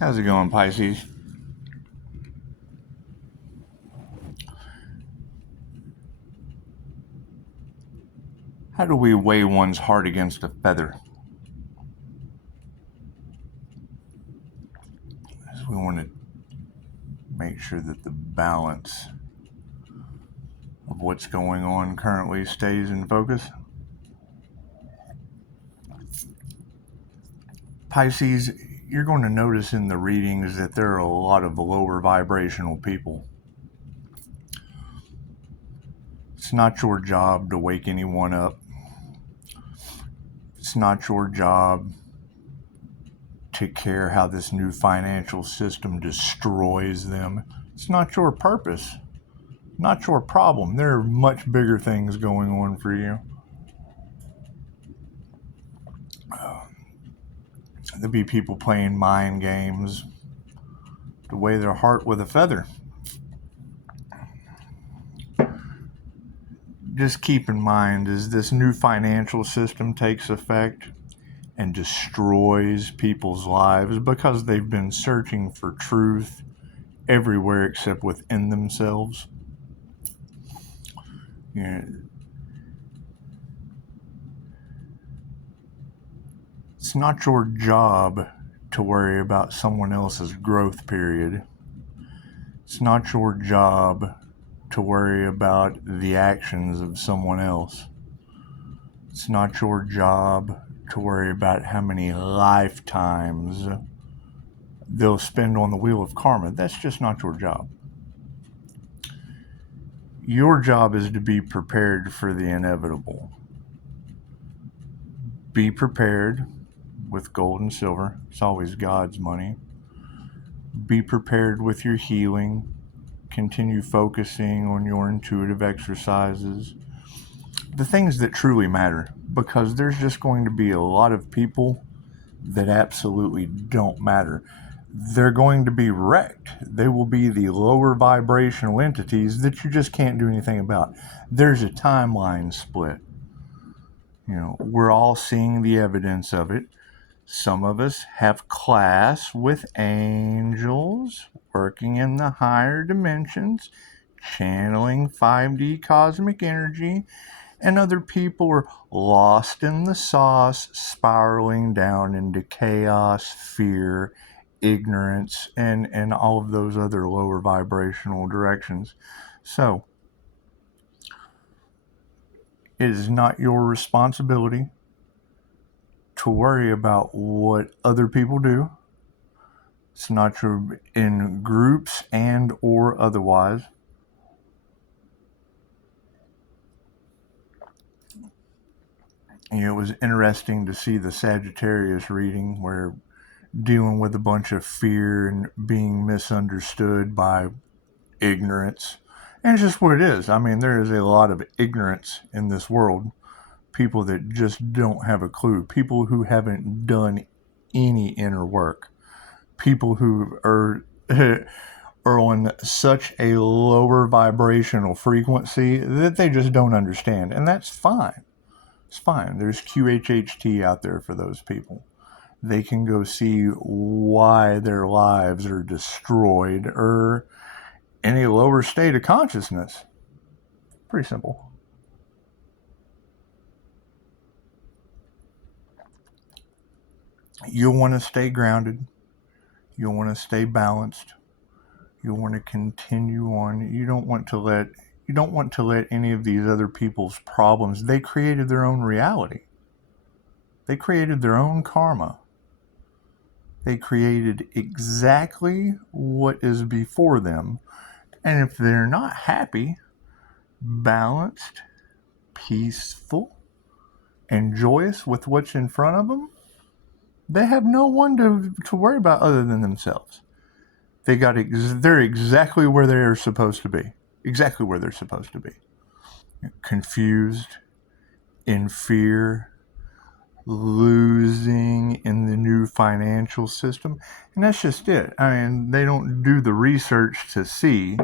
How's it going, Pisces? How do we weigh one's heart against a feather? We want to make sure that the balance of what's going on currently stays in focus. Pisces, you're going to notice in the readings that there are a lot of lower vibrational people. It's not your job to wake anyone up. It's not your job to care how this new financial system destroys them. It's not your purpose, not your problem. There are much bigger things going on for you. There'll be people playing mind games to weigh their heart with a feather. Just keep in mind, as this new financial system takes effect and destroys people's lives because they've been searching for truth everywhere except within themselves. It's not your job to worry about someone else's growth period. It's not your job to worry about the actions of someone else. It's not your job to worry about how many lifetimes they'll spend on the wheel of karma. That's just not your job. Your job is to be prepared for the inevitable. Be prepared with gold and silver. It's always God's money. Be prepared with your healing. Continue focusing on your intuitive exercises. The things that truly matter, because there's just going to be a lot of people that absolutely don't matter. They're going to be wrecked. They will be the lower vibrational entities that you just can't do anything about. There's a timeline split. We're all seeing the evidence of it. Some of us have class with angels working in the higher dimensions, channeling 5D cosmic energy, and other people are lost in the sauce, spiraling down into chaos, fear, ignorance, and all of those other lower vibrational directions. So, it is not your responsibility to worry about what other people do. It's not your, in groups and or otherwise. It was interesting to see the Sagittarius reading where dealing with a bunch of fear and being misunderstood by ignorance. And it's just what it is. I mean, there is a lot of ignorance in this world. People that just don't have a clue. People who haven't done any inner work. People who are on such a lower vibrational frequency that they just don't understand. And that's fine. It's fine. There's QHHT out there for those people. They can go see why their lives are destroyed or in a lower state of consciousness. Pretty simple. You'll want to stay grounded. You'll want to stay balanced. You'll want to continue on. You don't want to let any of these other people's problems. They created their own reality. They created their own karma. They created exactly what is before them. And if they're not happy, balanced, peaceful, and joyous with what's in front of them, they have no one to worry about other than themselves. They're exactly where they're supposed to be. Exactly where they're supposed to be. Confused, in fear, losing in the new financial system. And that's just it. I mean, they don't do the research to see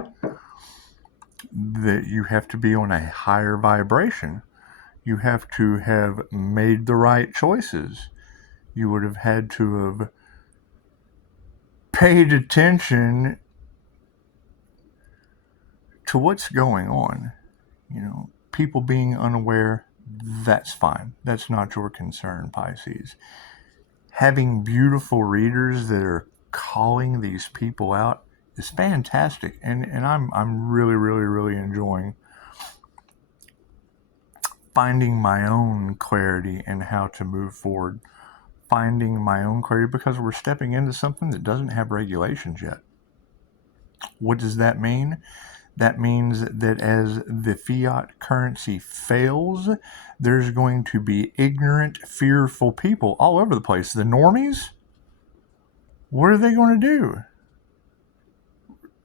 that you have to be on a higher vibration. You have to have made the right choices. You would have had to have paid attention to what's going on. People being unaware, that's fine. That's not your concern, Pisces. Having beautiful readers that are calling these people out is fantastic, and I'm really, really, really enjoying finding my own clarity and how to move forward. Finding my own clarity because we're stepping into something that doesn't have regulations yet. What does that mean? That means that as the fiat currency fails, there's going to be ignorant, fearful people all over the place. The normies, what are they going to do?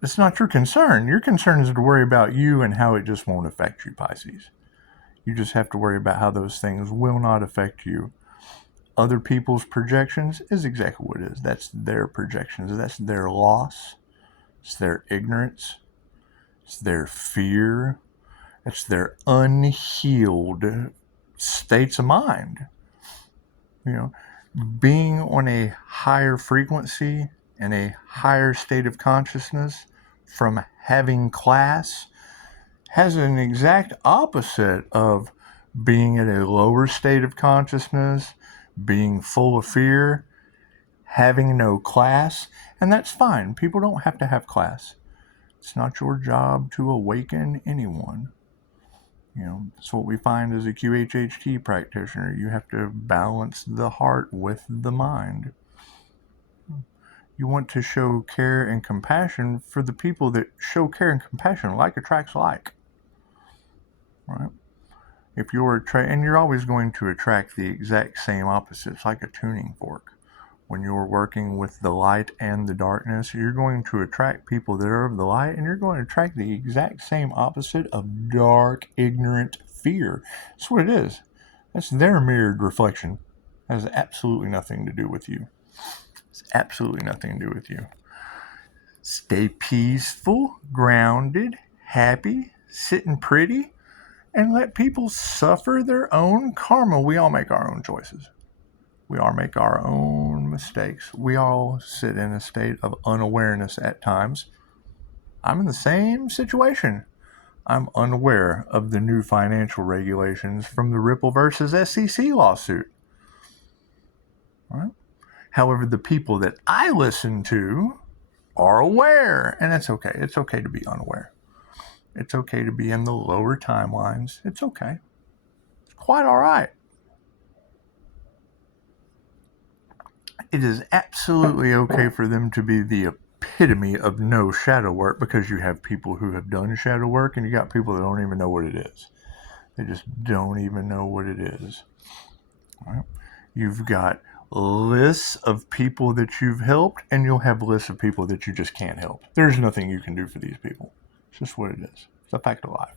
It's not your concern. Your concern is to worry about you and how it just won't affect you, Pisces. You just have to worry about how those things will not affect you. Other people's projections is exactly what it is. That's their projections. That's their loss. It's their ignorance. It's their fear. It's their unhealed states of mind. Being on a higher frequency and a higher state of consciousness from having class has an exact opposite of being at a lower state of consciousness, being full of fear, having no class, and that's fine. People don't have to have class. It's not your job to awaken anyone. That's what we find as a QHHT practitioner. You have to balance the heart with the mind. You want to show care and compassion for the people that show care and compassion. Like attracts like. Right? If you're and you're always going to attract the exact same opposites, like a tuning fork. When you're working with the light and the darkness, you're going to attract people that are of the light, and you're going to attract the exact same opposite of dark, ignorant fear. That's what it is. That's their mirrored reflection. It has absolutely nothing to do with you. It's absolutely nothing to do with you. Stay peaceful, grounded, happy, sitting pretty, and let people suffer their own karma. We all make our own choices. We all make our own mistakes. We all sit in a state of unawareness at times. I'm in the same situation. I'm unaware of the new financial regulations from the Ripple versus SEC lawsuit. Right? However, the people that I listen to are aware, and that's okay. It's okay to be unaware. It's okay to be in the lower timelines. It's okay. It's quite all right. It is absolutely okay for them to be the epitome of no shadow work, because you have people who have done shadow work and you got people that don't even know what it is. They just don't even know what it is. Right? You've got lists of people that you've helped, and you'll have lists of people that you just can't help. There's nothing you can do for these people. It's just what it is. It's a fact of life.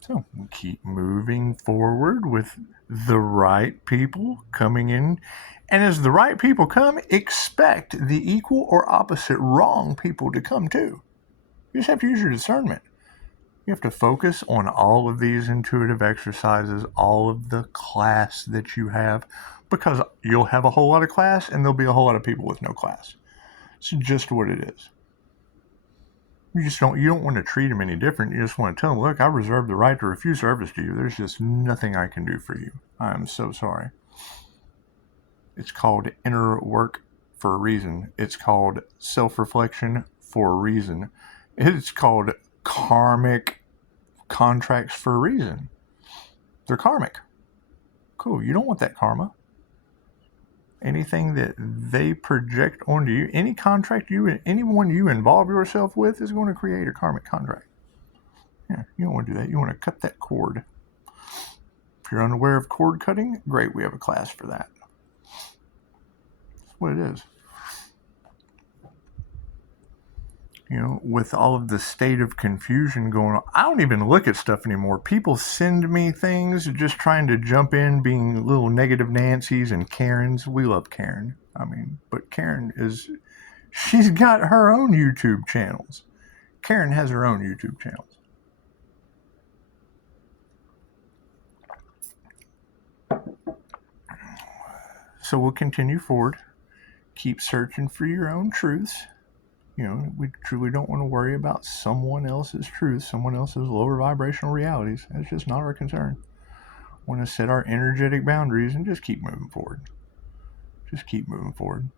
So we keep moving forward with the right people coming in. And as the right people come, expect the equal or opposite wrong people to come too. You just have to use your discernment. You have to focus on all of these intuitive exercises, all of the class that you have, because you'll have a whole lot of class and there'll be a whole lot of people with no class. It's just what it is. You don't want to treat them any different. You just want to tell them, look, I reserve the right to refuse service to you. There's just nothing I can do for you. I'm so sorry. It's called inner work for a reason. It's called self-reflection for a reason. It's called karmic contracts for a reason. They're karmic. Cool. You don't want that karma. Anything that they project onto you, any contract anyone you involve yourself with is going to create a karmic contract. Yeah, you don't want to do that. You want to cut that cord. If you're unaware of cord cutting, great, we have a class for that. That's what it is. With all of the state of confusion going on, I don't even look at stuff anymore. People send me things just trying to jump in, being little negative Nancys and Karens. We love Karen. But Karen she's got her own YouTube channels. Karen has her own YouTube channels. So we'll continue forward. keep searching for your own truths. We truly don't want to worry about someone else's truth, someone else's lower vibrational realities. That's just not our concern. We want to set our energetic boundaries and just keep moving forward. Just keep moving forward.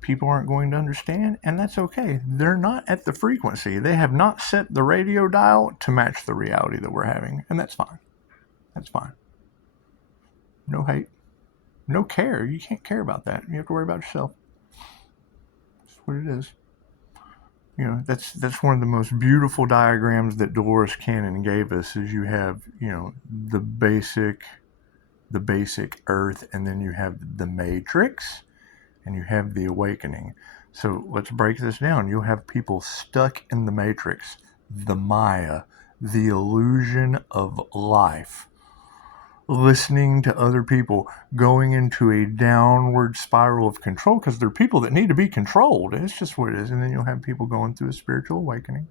People aren't going to understand, and that's okay. They're not at the frequency. They have not set the radio dial to match the reality that we're having, and that's fine. That's fine. No hate. No care. You can't care about that. You have to worry about yourself. That's what it is. That's one of the most beautiful diagrams that Dolores Cannon gave us. Is you have, the basic earth, and then you have the matrix, and you have the awakening. So let's break this down. You'll have people stuck in the matrix, the Maya, the illusion of life, listening to other people, going into a downward spiral of control because they're people that need to be controlled. It's just what it is. And then you'll have people going through a spiritual awakening.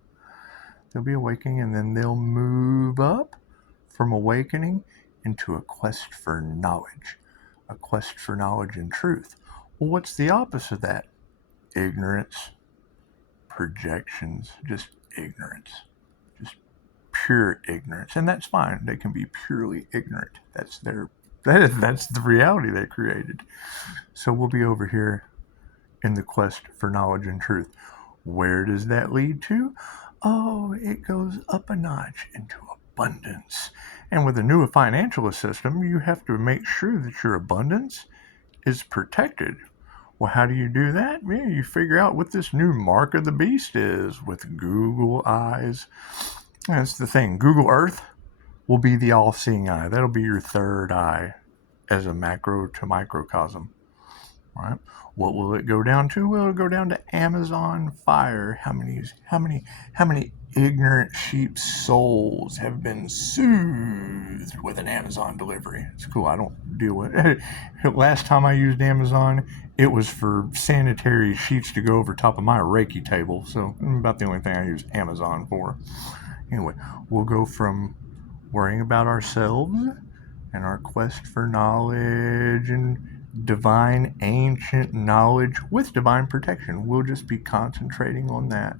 They'll be awakening, and then they'll move up from awakening into a quest for knowledge and truth. Well, what's the opposite of that? Ignorance, projections, just ignorance. Pure ignorance, and that's fine. They can be purely ignorant. That's the reality they created. So we'll be over here in the quest for knowledge and truth. Where does that lead to? Oh, it goes up a notch into abundance. And with a new financial system, you have to make sure that your abundance is protected. Well, how do you do that? Yeah, you figure out what this new mark of the beast is with Google eyes. That's the thing. Google Earth will be the all-seeing eye. That'll be your third eye as a macro to microcosm. All right. What will it go down to? Well, it'll go down to Amazon fyre. How many ignorant sheep's souls have been soothed with an Amazon delivery? It's cool. I don't deal with it. Last time I used Amazon, it was for sanitary sheets to go over top of my Reiki table. So about the only thing I use Amazon for. Anyway, we'll go from worrying about ourselves and our quest for knowledge and divine ancient knowledge with divine protection. We'll just be concentrating on that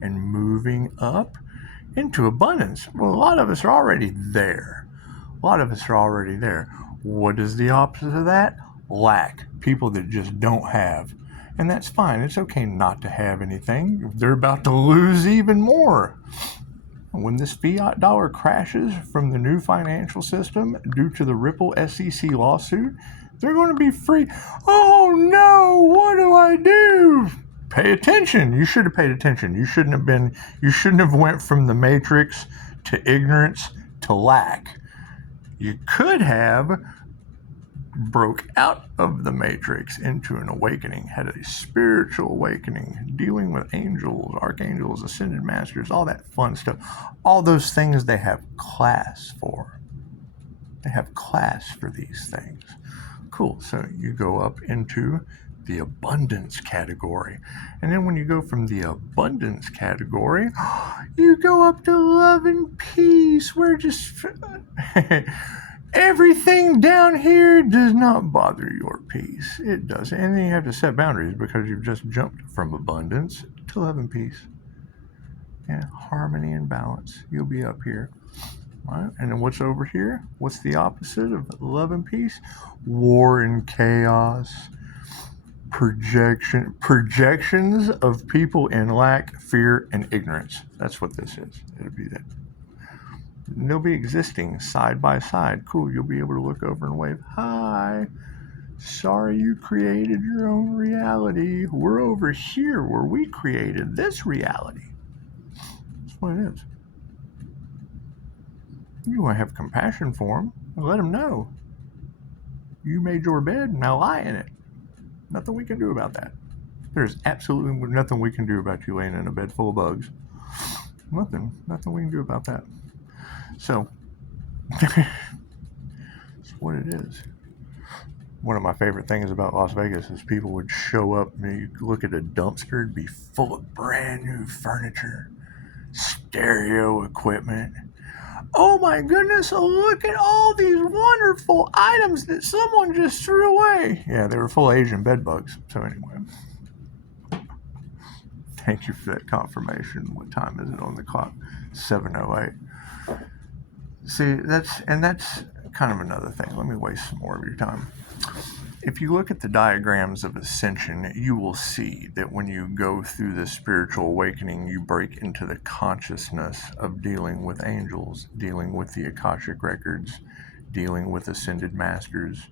and moving up into abundance. Well, a lot of us are already there. What is the opposite of that? Lack. People that just don't have. And that's fine. It's okay not to have anything. They're about to lose even more. When this fiat dollar crashes from the new financial system due to the Ripple SEC lawsuit, they're going to be free. Oh no, what do I do? Pay attention. You should have paid attention. You shouldn't have went from the matrix to ignorance to lack. You could have broke out of the matrix into an awakening, had a spiritual awakening, dealing with angels, archangels, ascended masters, all that fun stuff. All those things they have class for. They have class for these things. Cool. So you go up into the abundance category. And then when you go from the abundance category, you go up to love and peace. We're just... Everything down here does not bother your peace. It doesn't. And then you have to set boundaries because you've just jumped from abundance to love and peace. And harmony and balance. You'll be up here. All right? And then what's over here? What's the opposite of love and peace? War and chaos. Projections of people in lack, fear, and ignorance. That's what this is. It'll be that. They'll be existing side by side. Cool, you'll be able to look over and wave, hi, sorry you created your own reality. We're over here where we created this reality. That's what it is. You want to have compassion for them and let them know. You made your bed, now lie in it. Nothing we can do about that. There's absolutely nothing we can do about you laying in a bed full of bugs. Nothing we can do about that. So, that's what it is. One of my favorite things about Las Vegas is people would show up and you look at a dumpster, it'd be full of brand new furniture, stereo equipment. Oh my goodness, look at all these wonderful items that someone just threw away. Yeah, they were full of Asian bed bugs. So anyway, thank you for that confirmation. What time is it on the clock? 7:08. See, that's kind of another thing. Let me waste some more of your time. If you look at the diagrams of Ascension, you will see that when you go through this spiritual awakening, you break into the consciousness of dealing with angels, dealing with the Akashic records, dealing with ascended masters.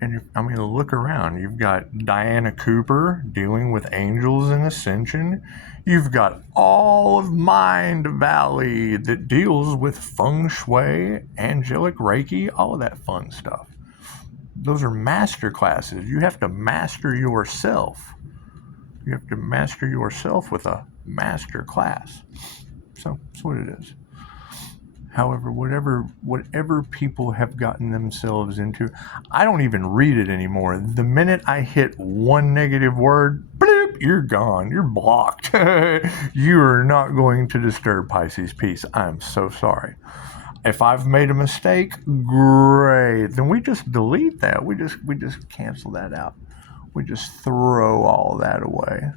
And look around. You've got Diana Cooper dealing with angels in Ascension. You've got all of Mind Valley that deals with feng shui, angelic Reiki, all of that fun stuff. Those are master classes. You have to master yourself. You have to master yourself with a master class. So that's what it is. However, whatever people have gotten themselves into, I don't even read it anymore. The minute I hit one negative word, bloop, you're gone. You're blocked. You are not going to disturb Pisces peace. I'm so sorry. If I've made a mistake, great. Then we just delete that. We just cancel that out. We just throw all that away.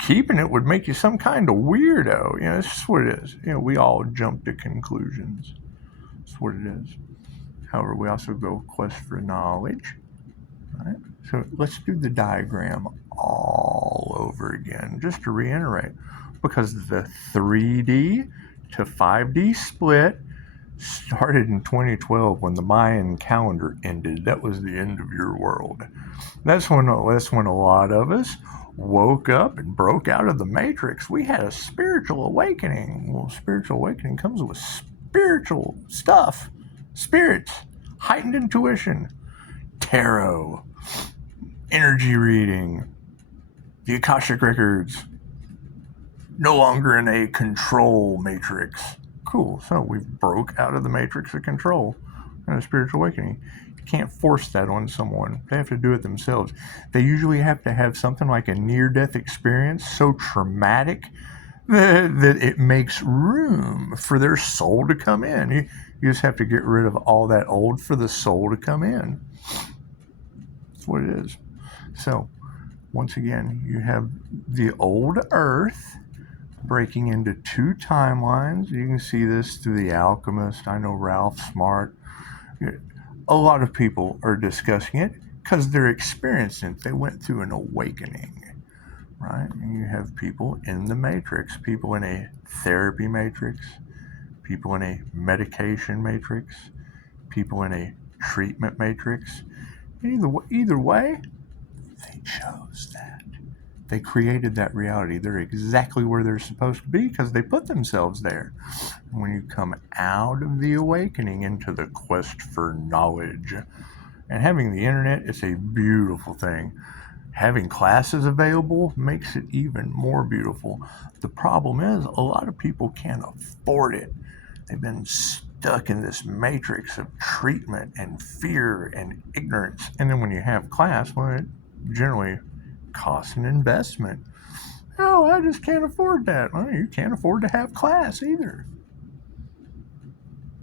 Keeping it would make you some kind of weirdo. It's just what it is. We all jump to conclusions. That's what it is. However, we also go quest for knowledge. Right? So let's do the diagram all over again, just to reiterate, because the 3D to 5D split started in 2012 when the Mayan calendar ended. That was the end of your world. That's when a lot of us woke up and broke out of the matrix. We had a spiritual awakening. Well, spiritual awakening comes with spiritual stuff, spirits, heightened intuition, tarot, energy reading, the Akashic records, no longer in a control matrix. Cool. So we've broke out of the matrix of control and a spiritual awakening. You can't force that on someone. They have to do it themselves. They usually have to have something like a near-death experience so traumatic that it makes room for their soul to come in. You just have to get rid of all that old for the soul to come in. That's what it is. So, once again, you have the old Earth breaking into two timelines. You can see this through The Alchemist. I know Ralph Smart. A lot of people are discussing it because they're experiencing it. They went through an awakening, right? And you have people in the matrix, people in a therapy matrix, people in a medication matrix, people in a treatment matrix. Either way, they chose that. They created that reality. They're exactly where they're supposed to be because they put themselves there. And when you come out of the awakening into the quest for knowledge, and having the internet is a beautiful thing. Having classes available makes it even more beautiful. The problem is a lot of people can't afford it. They've been stuck in this matrix of treatment and fear and ignorance. And then when you have class, well, it generally costs an investment. Oh, I just can't afford that. Well, you can't afford to have class either.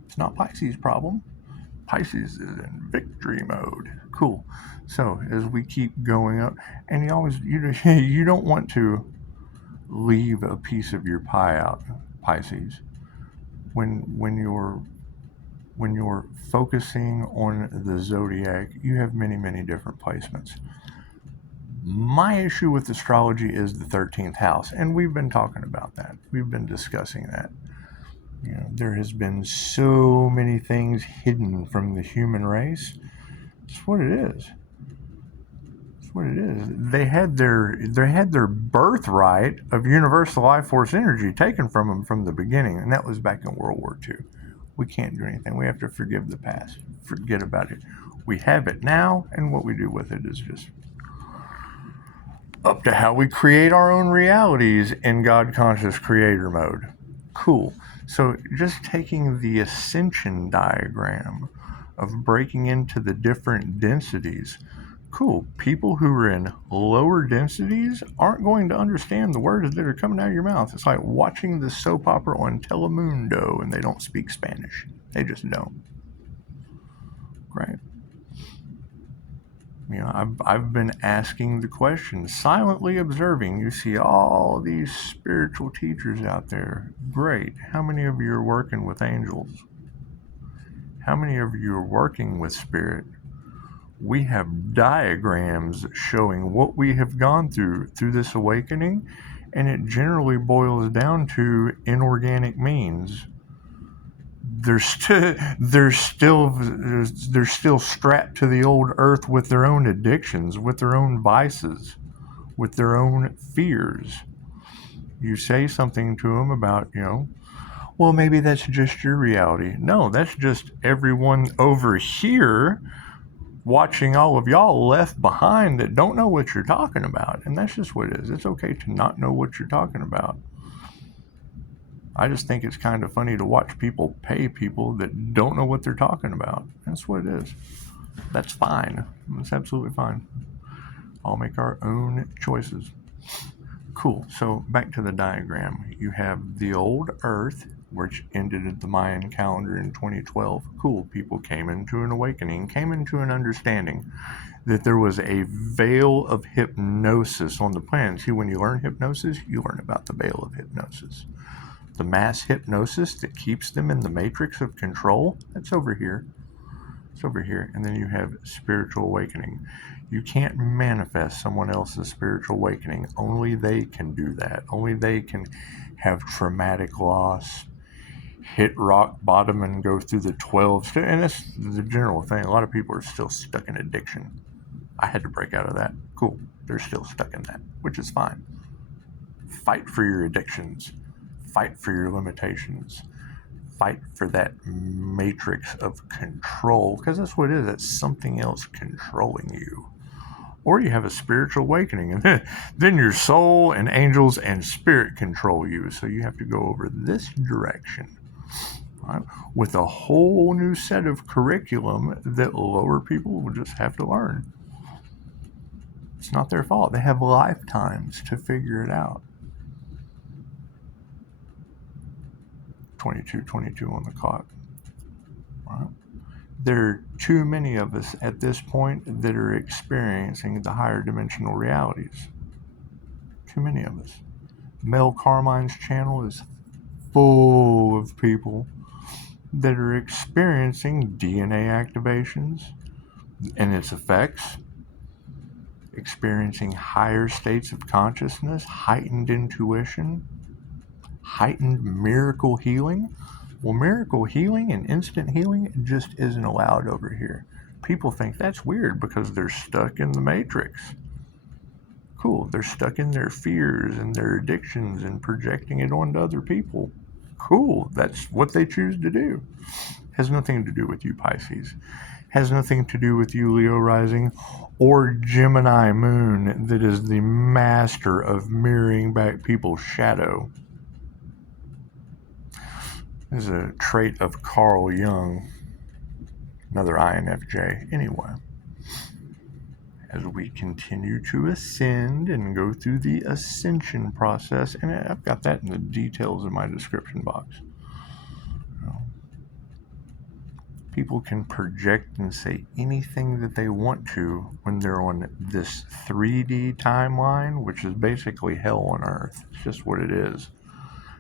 It's not Pisces' problem. Pisces is in victory mode. Cool. So as we keep going up, and you don't want to leave a piece of your pie out, Pisces. When you're focusing on the zodiac, you have many, many different placements. My issue with astrology is the 13th house, and we've been talking about that. We've been discussing that. There has been so many things hidden from the human race. It's what it is. It's what it is. They had their birthright of universal life force energy taken from them from the beginning, and that was back in World War II. We can't do anything. We have to forgive the past. Forget about it. We have it now, and what we do with it is just up to how we create our own realities in God conscious creator mode. Cool. So just taking the ascension diagram of breaking into the different densities, Cool. People who are in lower densities aren't going to understand the words that are coming out of your mouth. It's like watching the soap opera on Telemundo and they don't speak Spanish. They just don't. Right? You know, I've been asking the question, silently observing. You see all these spiritual teachers out there. Great. How many of you are working with angels? How many of you are working with spirit? We have diagrams showing what we have gone through this awakening, and it generally boils down to inorganic means. They're still strapped to the old earth with their own addictions, with their own vices, with their own fears. You say something to them about, well, maybe that's just your reality. No, that's just everyone over here watching all of y'all left behind that don't know what you're talking about. And that's just what it is. It's okay to not know what you're talking about. I just think it's kind of funny to watch people pay people that don't know what they're talking about. That's what it is. That's fine. That's absolutely fine. I'll make our own choices. Cool. So back to the diagram. You have the old Earth, which ended at the Mayan calendar in 2012. Cool. People came into an awakening, came into an understanding that there was a veil of hypnosis on the planet. See, when you learn hypnosis, you learn about the veil of hypnosis. The mass hypnosis that keeps them in the matrix of control, that's over here. It's over here. And then you have spiritual awakening. You can't manifest someone else's spiritual awakening. Only they can do that. Only they can have traumatic loss, hit rock bottom and go through the 12 and that's the general thing. A lot of people are still stuck in addiction. I had to break out of that. Cool. They're still stuck in that, which is fine. Fight for your addictions. Fight for your limitations. Fight for that matrix of control, because that's what it is. That's something else controlling you. Or you have a spiritual awakening, and then your soul and angels and spirit control you. So you have to go over this direction, right, with a whole new set of curriculum that lower people will just have to learn. It's not their fault. They have lifetimes to figure it out. 22 on the clock. Right? There are too many of us at this point that are experiencing the higher dimensional realities. Too many of us. Mel Carmine's channel is full of people that are experiencing DNA activations and its effects, experiencing higher states of consciousness, heightened intuition, heightened miracle healing. Well, miracle healing and instant healing just isn't allowed over here. People think that's weird because they're stuck in the matrix. Cool, they're stuck in their fears and their addictions and projecting it onto other people. Cool, that's what they choose to do. Has nothing to do with you, Pisces. Has nothing to do with you, Leo rising, or Gemini moon that is the master of mirroring back people's shadow. This is a trait of Carl Jung, another INFJ. Anyway, as we continue to ascend and go through the ascension process, and I've got that in the details in my description box. People can project and say anything that they want to when they're on this 3D timeline, which is basically hell on earth. It's just what it is.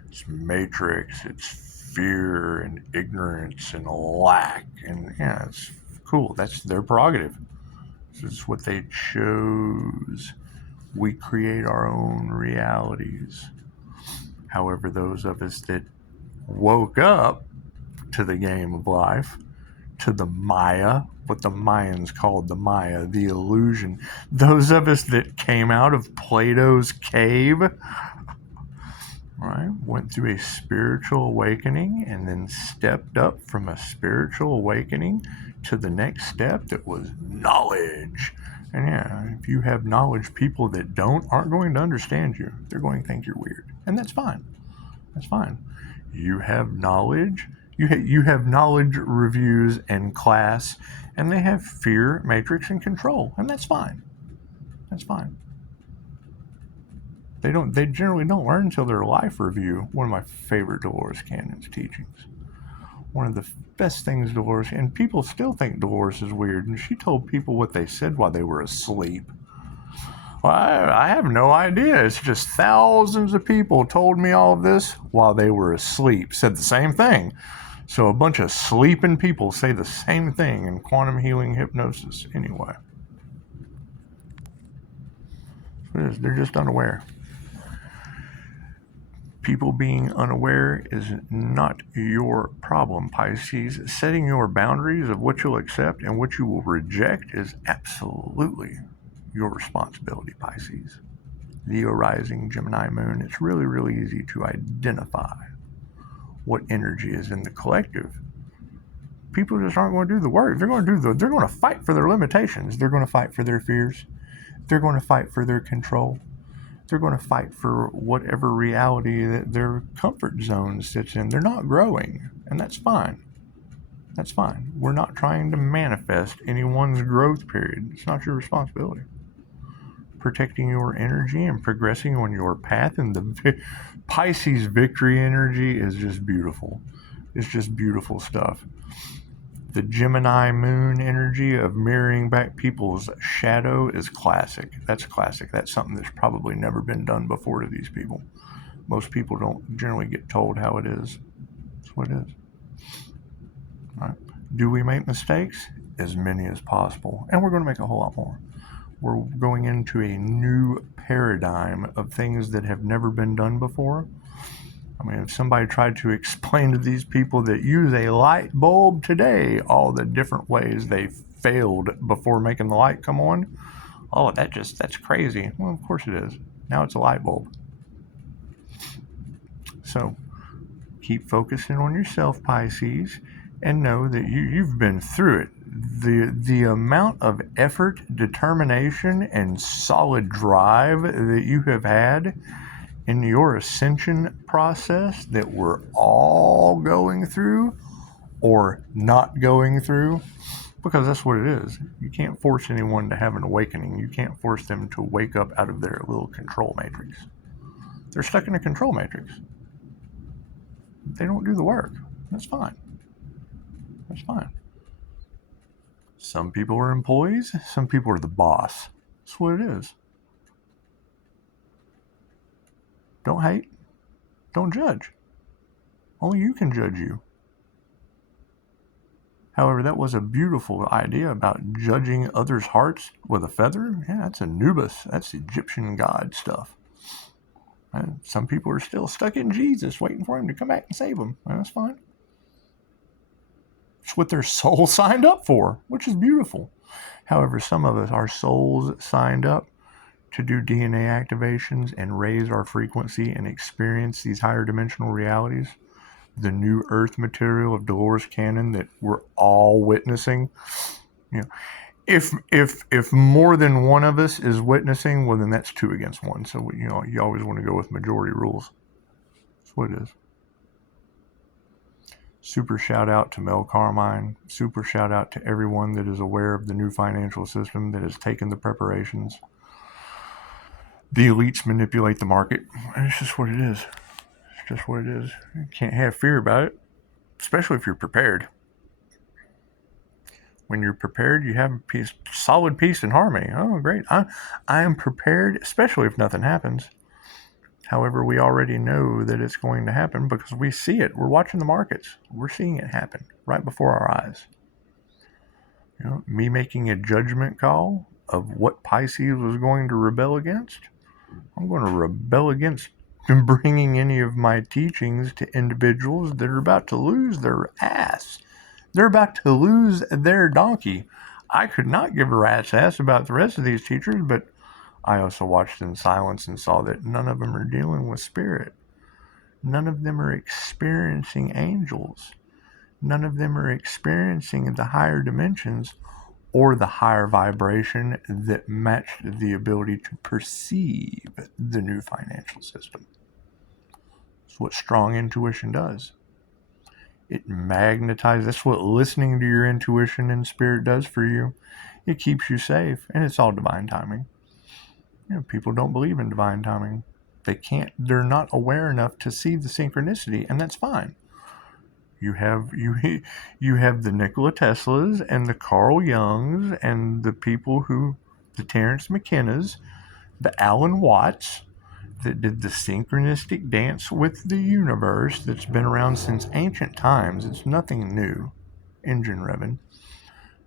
It's matrix, it's fear and ignorance and lack, and yeah, it's cool. That's their prerogative. This is what they chose. We create our own realities. However, those of us that woke up to the game of life, to the Maya, what the Mayans called the Maya, the illusion, those of us that came out of Plato's cave, right, went through a spiritual awakening and then stepped up from a spiritual awakening to the next step that was knowledge. And yeah, if you have knowledge, people that aren't going to understand you. They're going to think you're weird. And that's fine. That's fine. You have knowledge. You have knowledge reviews and class, and they have fear, matrix, and control, and that's fine. That's fine. They generally don't learn until their life review. One of my favorite Dolores Cannon's teachings. One of the best things Dolores, and people still think Dolores is weird, and she told people what they said while they were asleep. Well, I have no idea. It's just thousands of people told me all of this while they were asleep, said the same thing. So a bunch of sleeping people say the same thing in quantum healing hypnosis anyway. They're just unaware. People being unaware is not your problem, Pisces. Setting your boundaries of what you'll accept and what you will reject is absolutely your responsibility, Pisces. Leo rising, Gemini moon, it's really, really easy to identify what energy is in the collective. People just aren't going to do the work. They're going to fight for their limitations. They're going to fight for their fears. They're going to fight for their control. They're going to fight for whatever reality that their comfort zone sits in. They're not growing, and that's fine. That's fine. We're not trying to manifest anyone's growth period. It's not your responsibility. Protecting your energy and progressing on your path, and the Pisces victory energy is just beautiful. It's just beautiful stuff. The Gemini moon energy of mirroring back people's shadow is classic. That's classic. That's something that's probably never been done before to these people. Most people don't generally get told how it is. That's what it is. All right. Do we make mistakes? As many as possible. And we're going to make a whole lot more. We're going into a new paradigm of things that have never been done before. I mean, if somebody tried to explain to these people that use a light bulb today, all the different ways they failed before making the light come on, oh, that's crazy. Well, of course it is. Now it's a light bulb. So keep focusing on yourself, Pisces, and know that you've been through it. The amount of effort, determination, and solid drive that you have had in your ascension process that we're all going through or not going through, because that's what it is. You can't force anyone to have an awakening. You can't force them to wake up out of their little control matrix. They're stuck in a control matrix. They don't do the work. That's fine. That's fine. Some people are employees. Some people are the boss. That's what it is. Don't hate. Don't judge. Only you can judge you. However, that was a beautiful idea about judging others' hearts with a feather. Yeah, that's Anubis. That's Egyptian god stuff. And some people are still stuck in Jesus, waiting for him to come back and save them. That's fine. It's what their soul signed up for, which is beautiful. However, some of us, our souls signed up to do DNA activations and raise our frequency and experience these higher dimensional realities. The new earth material of Dolores Cannon that we're all witnessing. You know, if more than one of us is witnessing, well, then that's 2 against 1. So you always want to go with majority rules. That's what it is. Super shout out to Mel Carmine. Super shout out to everyone that is aware of the new financial system that has taken the preparations. The elites manipulate the market. It's just what it is. It's just what it is. You can't have fear about it, especially if you're prepared. When you're prepared, you have solid peace and harmony. Oh, great. I am prepared, especially if nothing happens. However, we already know that it's going to happen because we see it. We're watching the markets. We're seeing it happen right before our eyes. Me making a judgment call of what Pisces was going to rebel against. I'm going to rebel against bringing any of my teachings to individuals that are about to lose their ass. They're about to lose their donkey. I could not give a rat's ass about the rest of these teachers, but I also watched in silence and saw that none of them are dealing with spirit. None of them are experiencing angels. None of them are experiencing the higher dimensions or the higher vibration that matched the ability to perceive the new financial system. It's what strong intuition does. It magnetizes. That's what listening to your intuition and spirit does for you. It keeps you safe, and it's all divine timing. People don't believe in divine timing. They're not aware enough to see the synchronicity, and that's fine. You have the Nikola Teslas and the Carl Jungs and the Terence McKennas, the Alan Watts that did the synchronistic dance with the universe that's been around since ancient times. It's nothing new. Engine revving.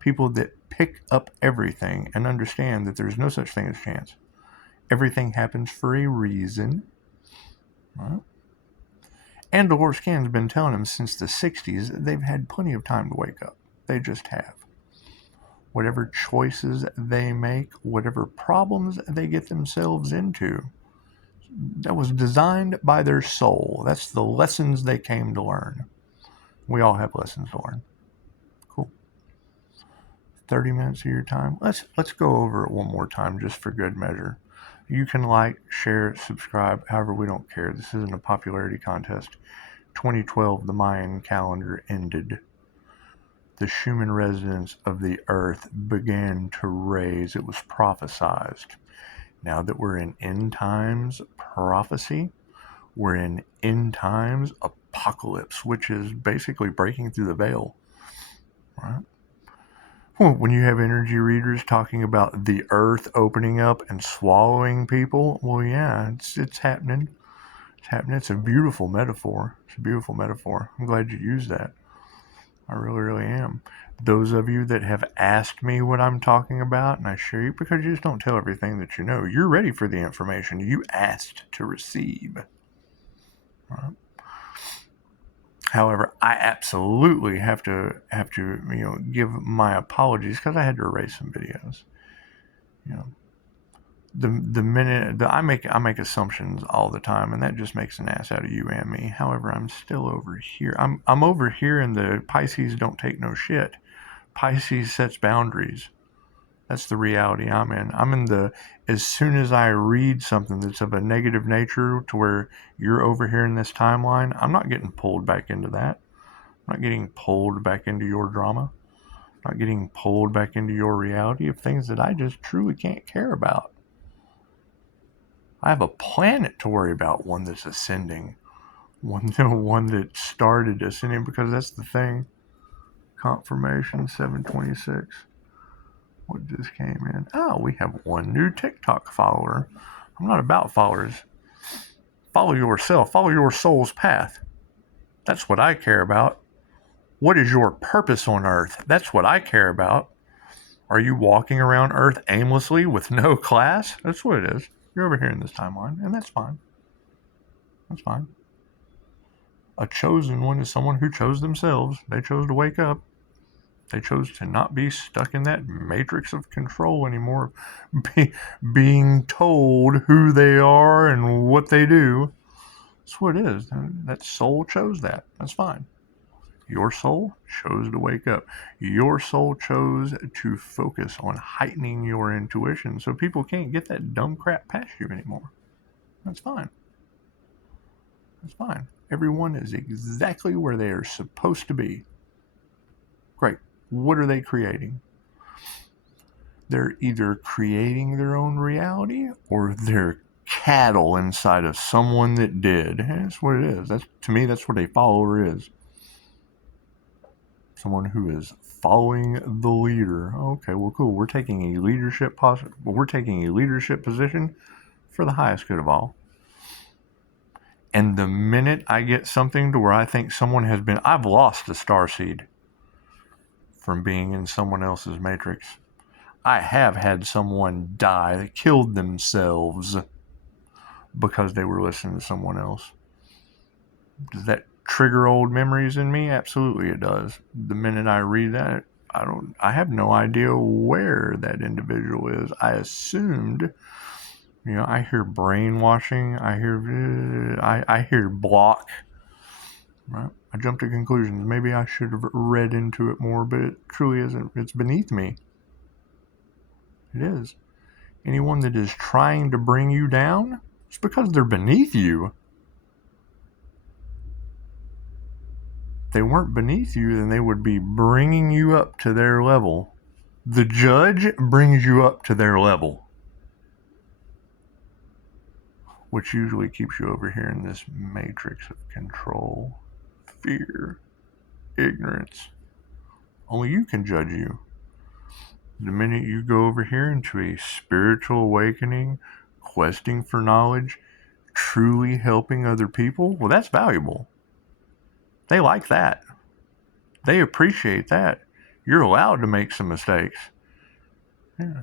People that pick up everything and understand that there's no such thing as chance. Everything happens for a reason. Right? And Dolores Cannon's been telling them since the 60s that they've had plenty of time to wake up. They just have. Whatever choices they make, whatever problems they get themselves into, that was designed by their soul. That's the lessons they came to learn. We all have lessons to learn. Cool. 30 minutes of your time. Let's go over it one more time just for good measure. You can like, share, subscribe. However, we don't care. This isn't a popularity contest. 2012, the Mayan calendar ended. The Schumann resonance of the earth began to raise. It was prophesized. Now that we're in end times prophecy, we're in end times apocalypse, which is basically breaking through the veil. Right? Well, when you have energy readers talking about the earth opening up and swallowing people, well, yeah, it's happening. It's happening. It's a beautiful metaphor. It's a beautiful metaphor. I'm glad you used that. I really, really am. Those of you that have asked me what I'm talking about, and I share you, because you just don't tell everything that you know. You're ready for the information you asked to receive. Right? However, I absolutely have to give my apologies because I had to erase some videos. The minute that I make assumptions all the time, and that just makes an ass out of you and me. However, I'm still over here. I'm over here in the Pisces don't take no shit. Pisces sets boundaries. That's the reality I'm in. I'm in the, as soon as I read something that's of a negative nature to where you're over here in this timeline, I'm not getting pulled back into that. I'm not getting pulled back into your drama. I'm not getting pulled back into your reality of things that I just truly can't care about. I have a planet to worry about, one that's ascending. One that started ascending, because that's the thing. Confirmation 726. What just came in? Oh, we have one new TikTok follower. I'm not about followers. Follow yourself. Follow your soul's path. That's what I care about. What is your purpose on Earth? That's what I care about. Are you walking around Earth aimlessly with no class? That's what it is. You're over here in this timeline, and that's fine. That's fine. A chosen one is someone who chose themselves. They chose to wake up. They chose to not be stuck in that matrix of control anymore, being told who they are and what they do. That's what it is. That soul chose that. That's fine. Your soul chose to wake up. Your soul chose to focus on heightening your intuition so people can't get that dumb crap past you anymore. That's fine. That's fine. Everyone is exactly where they are supposed to be. Great. What are they creating? They're either creating their own reality or they're cattle inside of someone that did. That's what it is. To me, that's what a follower is. Someone who is following the leader. Okay, well, cool. We're taking a leadership position for the highest good of all. And the minute I get something to where I think someone has been, I've lost a starseed from being in someone else's matrix. I have had someone die that killed themselves because they were listening to someone else. Does that trigger old memories in me? Absolutely it does. The minute I read that, I have no idea where that individual is. I assumed, I hear brainwashing, I hear block. Right? I jump to conclusions. Maybe I should have read into it more, but it truly isn't. It's beneath me. It is. Anyone that is trying to bring you down, it's because they're beneath you. they weren't beneath you, then they would be bringing you up to their level. The judge brings you up to their level, which usually keeps you over here in this matrix of control, fear, ignorance. Only you can judge you. The minute you go over here into a spiritual awakening, questing for knowledge, truly helping other people, well, that's valuable. They like that. They appreciate that. You're allowed to make some mistakes. Yeah.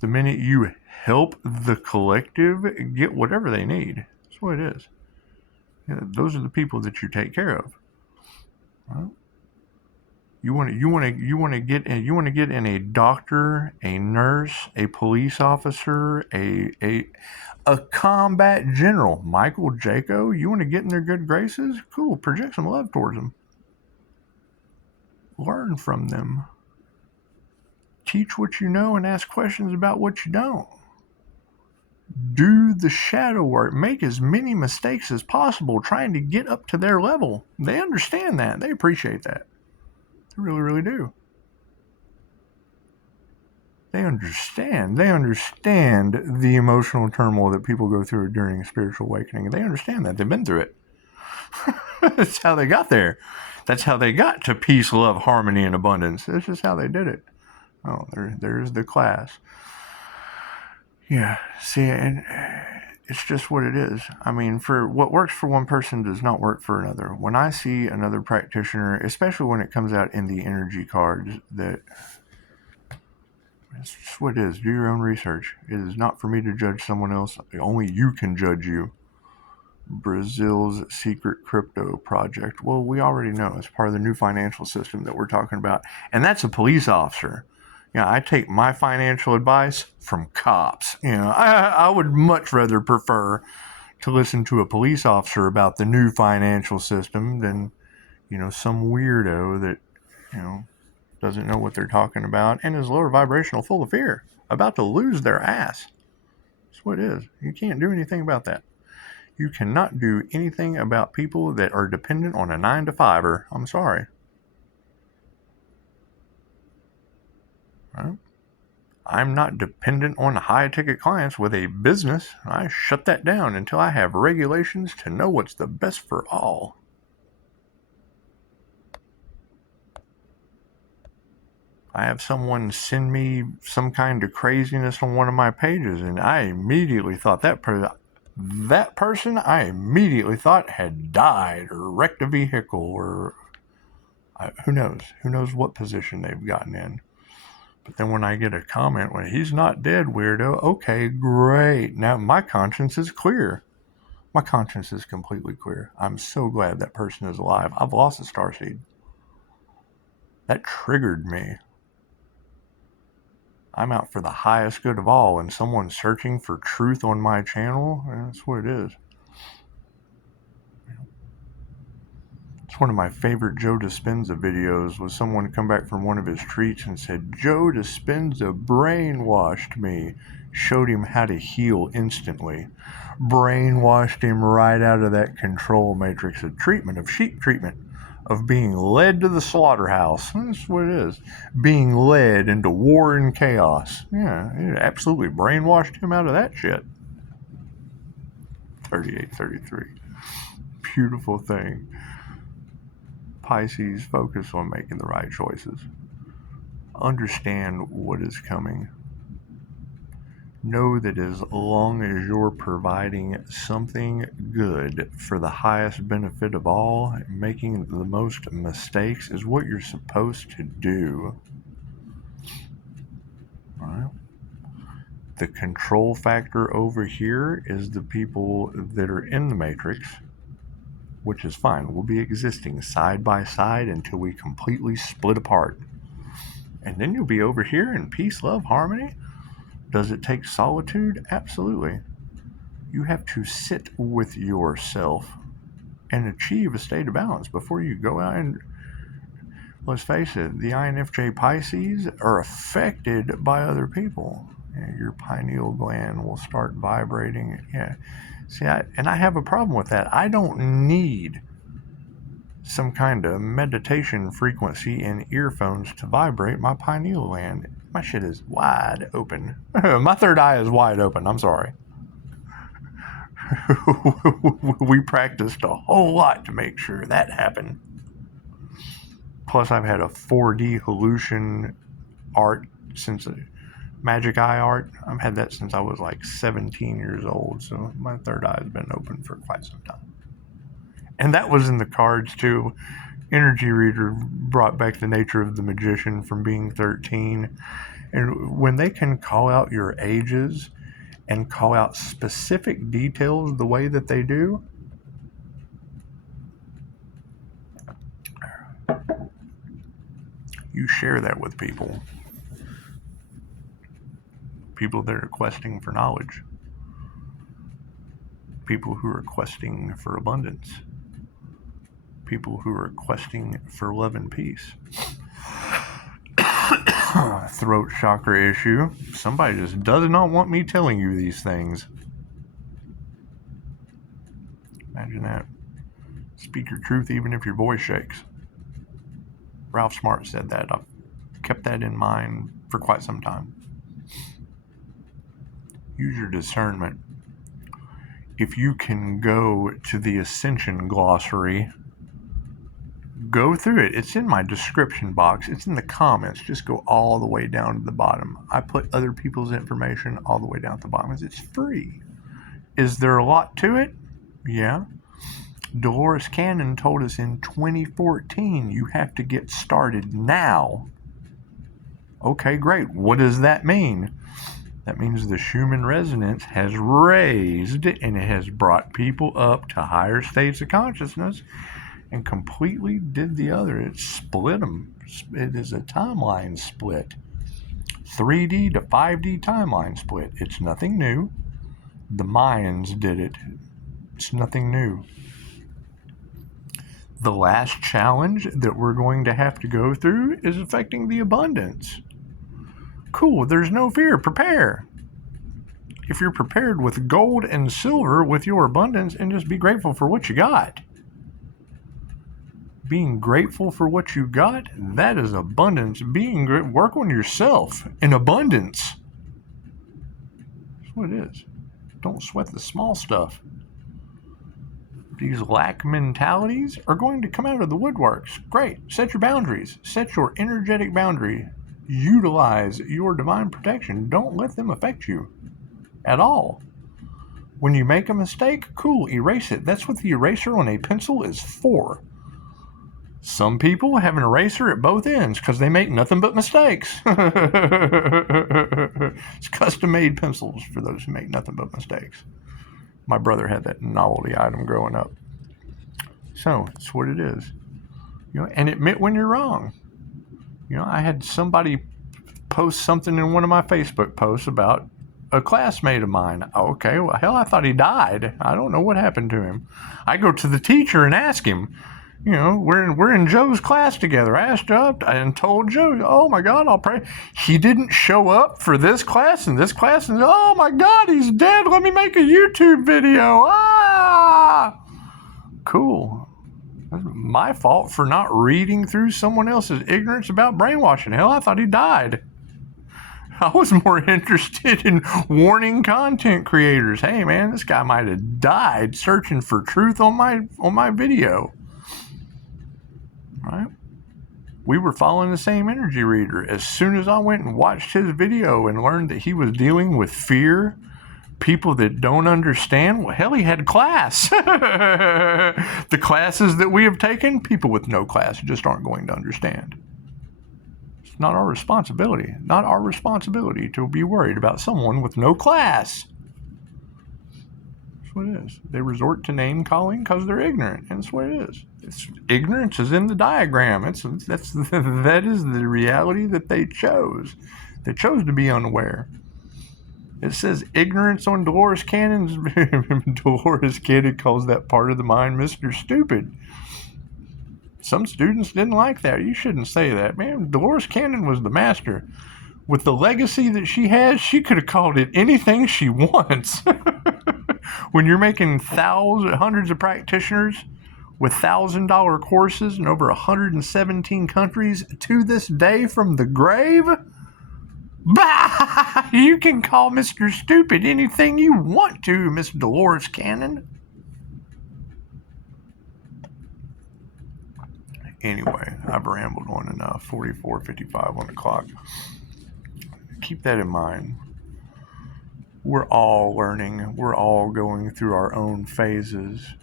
The minute you help the collective get whatever they need, that's what it is. Yeah, those are the people that you take care of. Right? You want to get in a doctor, a nurse, a police officer, a combat general, Michael Jaco. You want to get in their good graces? Cool. Project some love towards them. Learn from them. Teach what you know and ask questions about what you don't. Do the shadow work. Make as many mistakes as possible trying to get up to their level. They understand that. They appreciate that. They really, really do. They understand. They understand the emotional turmoil that people go through during a spiritual awakening. They understand that. They've been through it. That's how they got there. That's how they got to peace, love, harmony, and abundance. That's just how they did it. Oh, there's the class. Yeah, see, and it's just what it is. I mean, for what works for one person does not work for another. When I see another practitioner, especially when it comes out in the energy cards, that it's just what it is. Do your own research. It is not for me to judge someone else. Only you can judge you. Brazil's secret crypto project. Well, we already know it's part of the new financial system that we're talking about. And that's a police officer. Yeah, I take my financial advice from cops. I would much rather prefer to listen to a police officer about the new financial system than, some weirdo that, doesn't know what they're talking about and is lower vibrational, full of fear, about to lose their ass. That's what it is. You can't do anything about that. You cannot do anything about people that are dependent on a 9-to-5er. I'm sorry. Right? I'm not dependent on high-ticket clients with a business. I shut that down until I have regulations to know what's the best for all. I have someone send me some kind of craziness on one of my pages, and I immediately thought that person I immediately thought had died or wrecked a vehicle or who knows what position they've gotten in. But then when I get a comment, well, he's not dead, weirdo. Okay, great. Now my conscience is clear. My conscience is completely clear. I'm so glad that person is alive. I've lost a starseed. That triggered me. I'm out for the highest good of all, and someone searching for truth on my channel, that's what it is. It's one of my favorite Joe Dispenza videos was someone come back from one of his treats and said, Joe Dispenza brainwashed me, showed him how to heal instantly. Brainwashed him right out of that control matrix of treatment, of sheep treatment, of being led to the slaughterhouse. That's what it is. Being led into war and chaos. Yeah, it absolutely brainwashed him out of that shit. 3833. Beautiful thing. Pisces, focus on making the right choices. Understand what is coming. Know that as long as you're providing something good for the highest benefit of all, making the most mistakes is what you're supposed to do. All right? The control factor over here is the people that are in the matrix, which is fine. We'll be existing side by side until we completely split apart. And then you'll be over here in peace, love, harmony. Does it take solitude? Absolutely. You have to sit with yourself and achieve a state of balance before you go out and, let's face it, the Infj Pisces are affected by other people. Your pineal gland will start vibrating. Yeah. See, I have a problem with that. I don't need some kind of meditation frequency in earphones to vibrate my pineal gland. My shit is wide open. My third eye is wide open. I'm sorry. We practiced a whole lot to make sure that happened. Plus, I've had a 4D hallucination art since magic eye art. I've had that since I was like 17 years old. So my third eye has been open for quite some time. And that was in the cards too. Energy reader brought back the nature of the magician from being 13. And when they can call out your ages and call out specific details the way that they do, you share that with people. People that are questing for knowledge. People who are questing for abundance. People who are questing for love and peace. Throat chakra issue. Somebody just does not want me telling you these things. Imagine that. Speak your truth even if your voice shakes. Ralph Smart said that. I've kept that in mind for quite some time. Use your discernment. If you can go to the Ascension glossary, go through it. It's in my description box. It's in the comments. Just go all the way down to the bottom. I put other people's information all the way down at the bottom. It's free. Is there a lot to it? Yeah. Dolores Cannon told us in 2014, you have to get started now. Okay, great. What does that mean? That means the Schumann resonance has raised and it has brought people up to higher states of consciousness and completely did the other. It split them. It is a timeline split. 3D to 5D timeline split. It's nothing new. The Mayans did it. It's nothing new. The last challenge that we're going to have to go through is affecting the abundance. Cool, there's no fear. Prepare. If you're prepared with gold and silver with your abundance, and just be grateful for what you got. Being grateful for what you got, that is abundance. Work on yourself in abundance. That's what it is. Don't sweat the small stuff. These lack mentalities are going to come out of the woodworks. Great. Set your boundaries. Set your energetic boundary. Utilize your divine protection. Don't let them affect you at all. When you make a mistake, cool, erase it. That's what the eraser on a pencil is for. Some people have an eraser at both ends because they make nothing but mistakes. It's custom-made pencils for those who make nothing but mistakes. My brother had that novelty item growing up. So, it's what it is. And admit when you're wrong. I had somebody post something in one of my Facebook posts about a classmate of mine. Okay, well, hell, I thought he died. I don't know what happened to him. I go to the teacher and ask him, we're in Joe's class together. I asked Joe and told Joe, oh my God, I'll pray. He didn't show up for this class and this class. And oh my God, he's dead. Let me make a YouTube video. Cool. My fault for not reading through someone else's ignorance about brainwashing. Hell, I thought he died. I was more interested in warning content creators. Hey man, this guy might have died searching for truth on my video. Right? We were following the same energy reader. As soon as I went and watched his video and learned that he was dealing with fear, people that don't understand, well, hell, he had class. The classes that we have taken, people with no class just aren't going to understand. It's not our responsibility. Not our responsibility to be worried about someone with no class. That's what it is. They resort to name calling because they're ignorant, and that's what it is. Ignorance is in the diagram. That is the reality that they chose. They chose to be unaware. It says ignorance on Dolores Cannon's. Dolores Cannon calls that part of the mind Mr. Stupid. Some students didn't like that. You shouldn't say that, man. Dolores Cannon was the master. With the legacy that she has, she could have called it anything she wants. When you're making hundreds of practitioners with $1,000 courses in over 117 countries to this day from the grave? Bah! You can call Mr. Stupid anything you want to, Miss Dolores Cannon. Anyway, I've rambled on enough. 44:55 on the clock. Keep that in mind. We're all learning. We're all going through our own phases.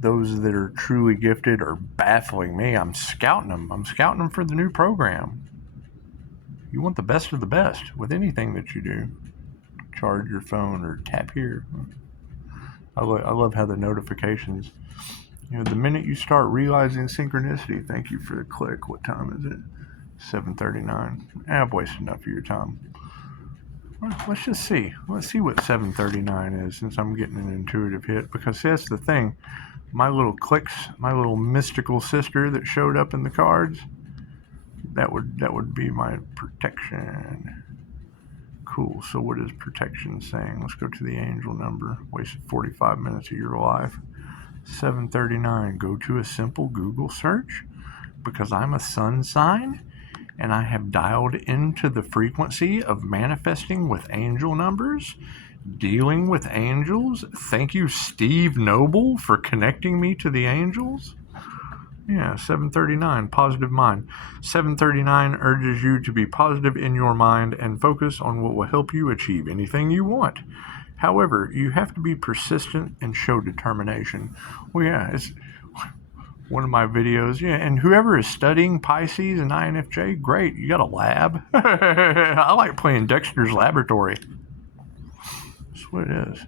Those that are truly gifted are baffling me. I'm scouting them. I'm scouting them for the new program. You want the best of the best with anything that you do. Charge your phone or tap here. I love how the notifications, the minute you start realizing synchronicity, thank you for the click. What time is it? 7:39. I've wasted enough of your time. Let's just see. Let's see what 7:39 is, since I'm getting an intuitive hit. Because that's the thing. My little clicks, my little mystical sister that showed up in the cards, that would be my protection. Cool. So what is protection saying? Let's go to the angel number. Wasted 45 minutes of your life. 7:39. Go to a simple Google search, because I'm a sun sign and I have dialed into the frequency of manifesting with angel numbers, dealing with angels. Thank you, Steve Noble, for connecting me to the angels. Yeah, 7:39, positive mind. 7:39 urges you to be positive in your mind and focus on what will help you achieve anything you want. However, you have to be persistent and show determination. Well, yeah, it's one of my videos. Yeah, and whoever is studying Pisces and INFJ, great, you got a lab. I like playing Dexter's Laboratory. That's what it is.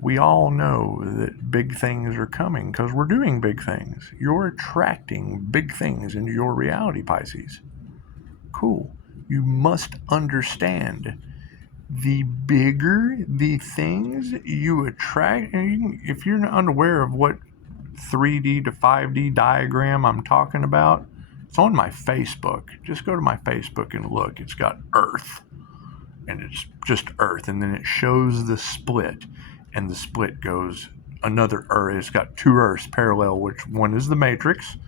We all know that big things are coming because we're doing big things. You're attracting big things into your reality, Pisces. Cool. You must understand, the bigger the things you attract, and if you're unaware of what 3D to 5D diagram I'm talking about, it's on my Facebook. Just go to my Facebook and look. It's got Earth, and it's just Earth, and then it shows the split, and the split goes another Earth. It's got two Earths parallel, which one is the Matrix,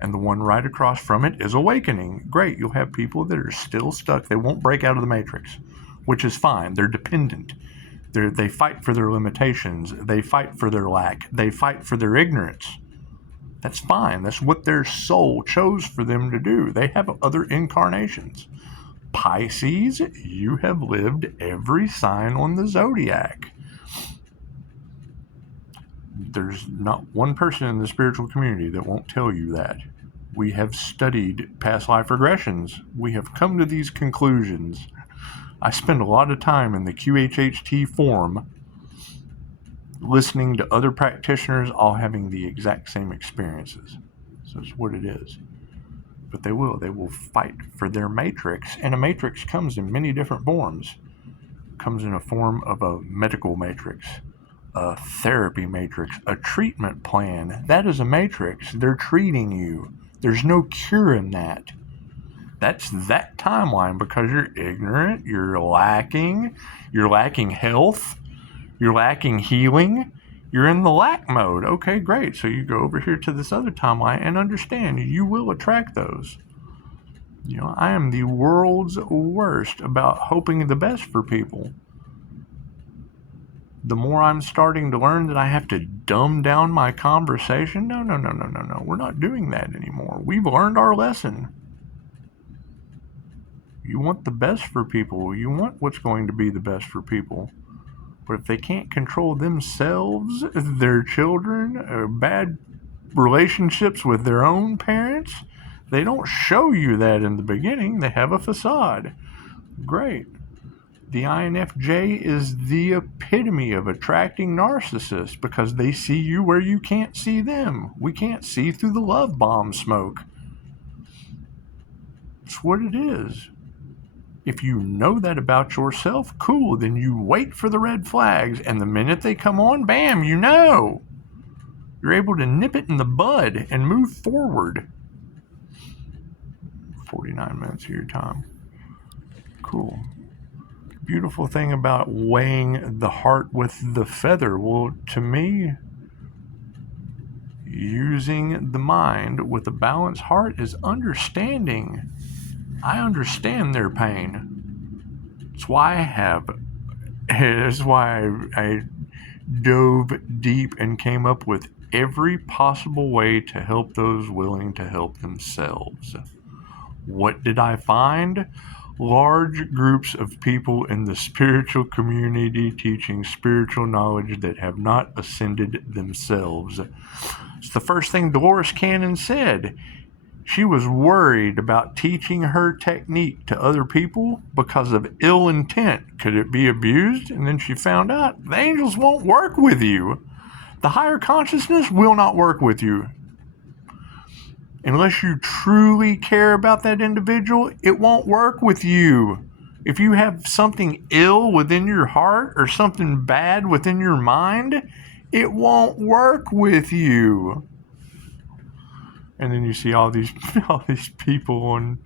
and the one right across from it is Awakening. Great, you'll have people that are still stuck. They won't break out of the Matrix, which is fine. They're dependent. They fight for their limitations. They fight for their lack. They fight for their ignorance. That's fine. That's what their soul chose for them to do. They have other incarnations. Pisces, you have lived every sign on the zodiac. There's not one person in the spiritual community that won't tell you that. We have studied past life regressions. We have come to these conclusions. I spend a lot of time in the QHHT forum listening to other practitioners all having the exact same experiences. So it's what it is. But they will fight for their matrix, and a matrix comes in many different forms. It comes in a form of a medical matrix, a therapy matrix, a treatment plan. That is a matrix. They're treating you. There's no cure in that. That's that timeline, because you're ignorant, you're lacking health, you're lacking healing, you're in the lack mode. Okay, great. So you go over here to this other timeline and understand you will attract those. I am the world's worst about hoping the best for people. The more I'm starting to learn that I have to dumb down my conversation, no. We're not doing that anymore. We've learned our lesson. You want the best for people. You want what's going to be the best for people. But if they can't control themselves, their children, bad relationships with their own parents, they don't show you that in the beginning. They have a facade. Great. The INFJ is the epitome of attracting narcissists, because they see you where you can't see them. We can't see through the love bomb smoke. It's what it is. If you know that about yourself, cool, then you wait for the red flags, and the minute they come on, bam, you know. You're able to nip it in the bud and move forward. 49 minutes of your time. Cool. Beautiful thing about weighing the heart with the feather. Well, to me, Using the mind with a balanced heart is understanding. I understand their pain. That's why I dove deep and came up with every possible way to help those willing to help themselves. What did I find? Large groups of people in the spiritual community teaching spiritual knowledge that have not ascended themselves. It's the first thing Dolores Cannon said. She was worried about teaching her technique to other people because of ill intent. Could it be abused? And then she found out the angels won't work with you. The higher consciousness will not work with you. Unless you truly care about that individual, it won't work with you. If you have something ill within your heart or something bad within your mind, it won't work with you. And then you see all these people on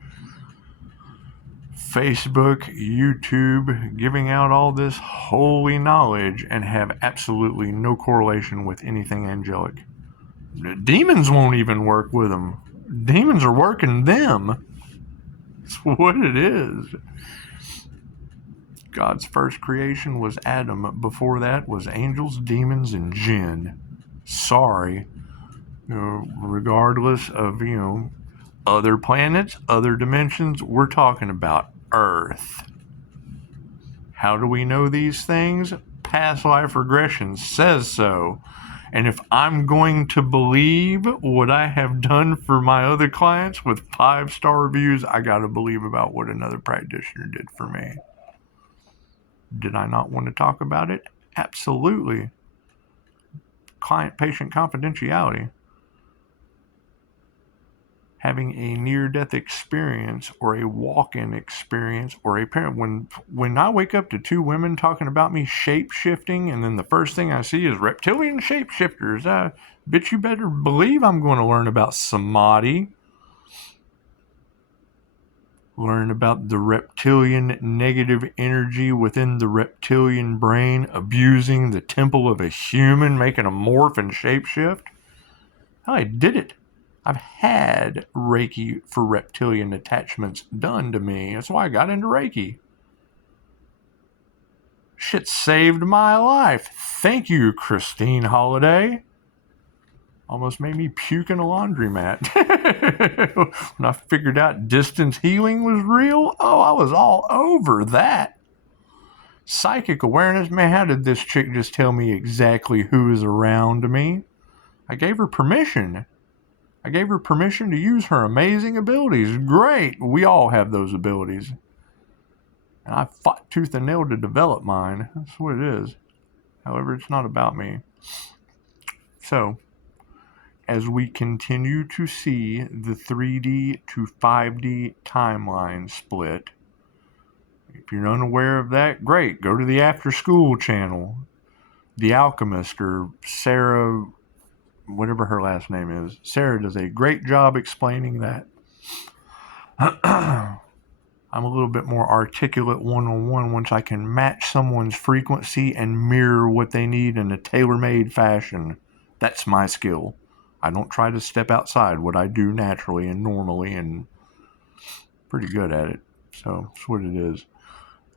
Facebook, YouTube, giving out all this holy knowledge and have absolutely no correlation with anything angelic. The demons won't even work with them. Demons are working them. That's what it is. God's first creation was Adam. Before that was angels, demons, and jinn. Sorry. Regardless of, other planets, other dimensions, we're talking about Earth. How do we know these things? Past life regression says so. And if I'm going to believe what I have done for my other clients with 5-star reviews, I got to believe about what another practitioner did for me. Did I not want to talk about it? Absolutely. Client-patient confidentiality. Having a near-death experience or a walk-in experience or a parent. When I wake up to 2 women talking about me shape-shifting and then the first thing I see is reptilian shape-shifters, bitch, you better believe I'm going to learn about samadhi. Learn about the reptilian negative energy within the reptilian brain abusing the temple of a human, making a morph and shape-shift. I did it. I've had Reiki for reptilian attachments done to me. That's why I got into Reiki. Shit saved my life. Thank you, Christine Holiday. Almost made me puke in a laundromat. When I figured out distance healing was real, I was all over that. Psychic awareness, man, how did this chick just tell me exactly who is around me? I gave her permission. I gave her permission to use her amazing abilities. Great. We all have those abilities. And I fought tooth and nail to develop mine. That's what it is. However, it's not about me. So, as we continue to see the 3D to 5D timeline split, if you're unaware of that, great. Go to the After School channel. The Alchemist, or Sarah, whatever her last name is. Sarah does a great job explaining that. I'm a little bit more articulate one-on-one once I can match someone's frequency and mirror what they need in a tailor-made fashion. That's my skill. I don't try to step outside what I do naturally and normally, and pretty good at it. So that's what it is.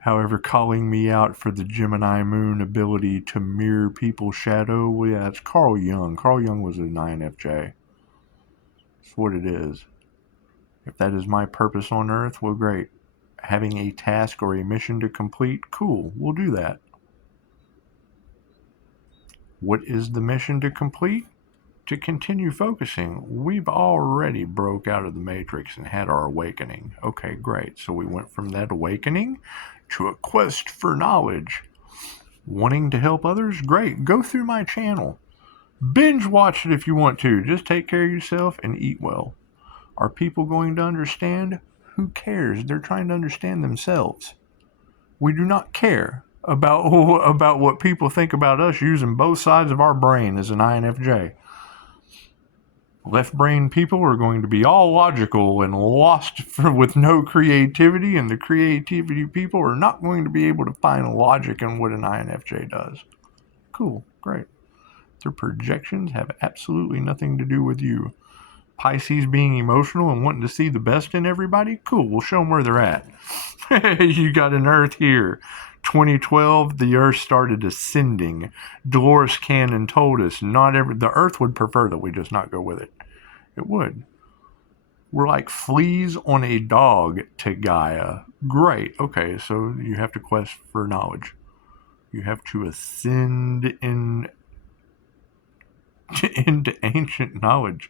However, calling me out for the Gemini moon ability to mirror people's shadow, well, yeah, that's Carl Jung. Carl Jung was an INFJ. That's what it is. If that is my purpose on Earth, well, great. Having a task or a mission to complete, cool, we'll do that. What is the mission to complete? To continue focusing. We've already broke out of the matrix and had our awakening. Okay, great. So we went from that awakening to a quest for knowledge. Wanting to help others? Great. Go through my channel. Binge watch it if you want to. Just take care of yourself and eat well. Are people going to understand? Who cares? They're trying to understand themselves. We do not care about what people think about us using both sides of our brain as an INFJ. Left brain people are going to be all logical and lost with no creativity, and the creativity people are not going to be able to find logic in what an INFJ does. Cool, great. Their projections have absolutely nothing to do with you. Pisces being emotional and wanting to see the best in everybody? Cool, we'll show them where they're at. You got an Earth here. 2012, the Earth started ascending. Dolores Cannon told us the Earth would prefer that we just not go with it. It would. We're like fleas on a dog to Gaia. Great. Okay, so you have to quest for knowledge. You have to ascend into ancient knowledge.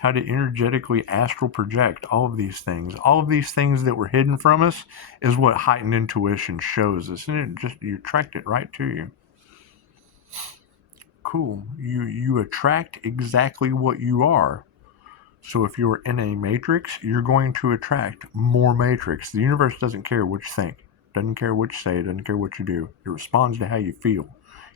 How to energetically astral project, all of these things. All of these things that were hidden from us is what heightened intuition shows us. And you attract it right to you. Cool. You attract exactly what you are. So if you're in a matrix, you're going to attract more matrix. The universe doesn't care what you think. Doesn't care what you say. Doesn't care what you do. It responds to how you feel.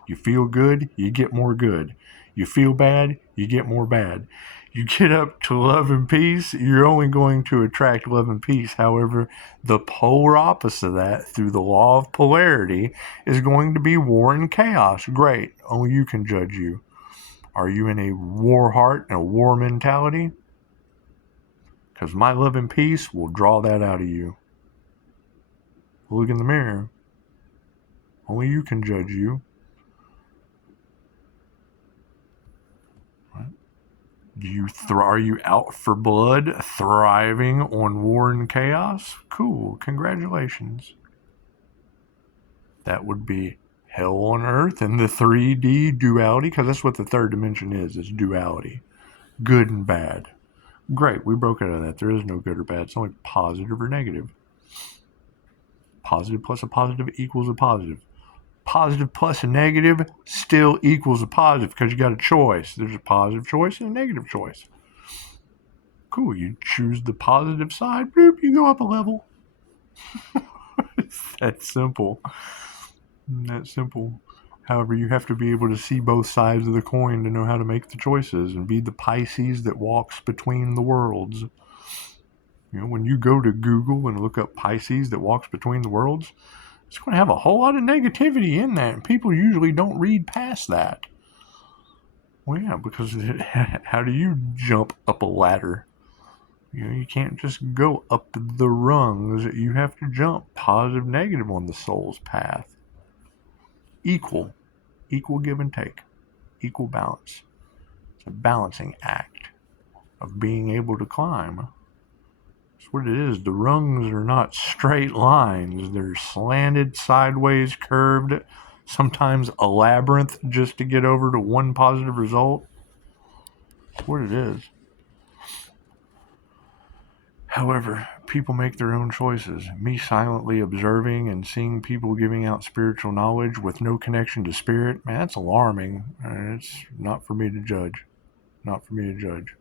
You feel good, you get more good. You feel bad, you get more bad. You get up to love and peace, you're only going to attract love and peace. However, the polar opposite of that, through the law of polarity, is going to be war and chaos. Great. Only you can judge you. Are you in a war heart and a war mentality? Because my love and peace will draw that out of you. Look in the mirror. Only you can judge you. Are you out for blood, thriving on war and chaos? Cool, congratulations. That would be hell on earth and the 3D duality, because that's what the third dimension is duality. Good and bad. Great, we broke out of that. There is no good or bad. It's only positive or negative. Positive plus a positive equals a positive. Positive plus a negative still equals a positive, because you got a choice. There's a positive choice and a negative choice. Cool, you choose the positive side, boop, you go up a level. It's that simple. That simple. However, you have to be able to see both sides of the coin to know how to make the choices and be the Pisces that walks between the worlds. You know, when you go to Google and look up Pisces that walks between the worlds, it's going to have a whole lot of negativity in that, and people usually don't read past that. Well, yeah, because how do you jump up a ladder? You know, you can't just go up the rungs. You have to jump positive, negative on the soul's path. Equal give and take, equal balance. It's a balancing act of being able to climb. That's what it is. The rungs are not straight lines. They're slanted, sideways, curved, sometimes a labyrinth just to get over to one positive result. That's what it is. However, people make their own choices. Me silently observing and seeing people giving out spiritual knowledge with no connection to spirit, man, that's alarming. It's not for me to judge. Not for me to judge.